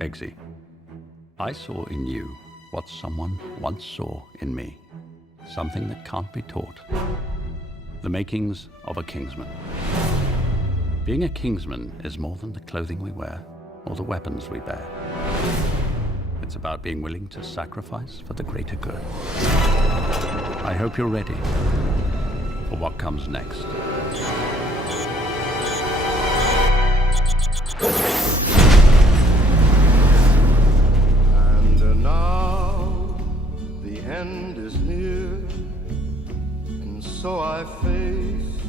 Eggsy, I saw in you what someone once saw in me. Something that can't be taught. The makings of a Kingsman. Being a Kingsman is more than the clothing we wear or the weapons we bear. It's about being willing to sacrifice for the greater good. I hope you're ready for what comes next. And now the end is near, and so I face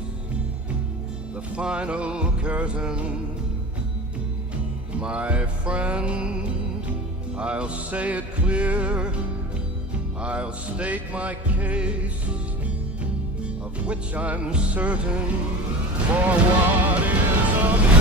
the final curtain. My friend, I'll say it clear, I'll state my case, of which I'm certain, for what is a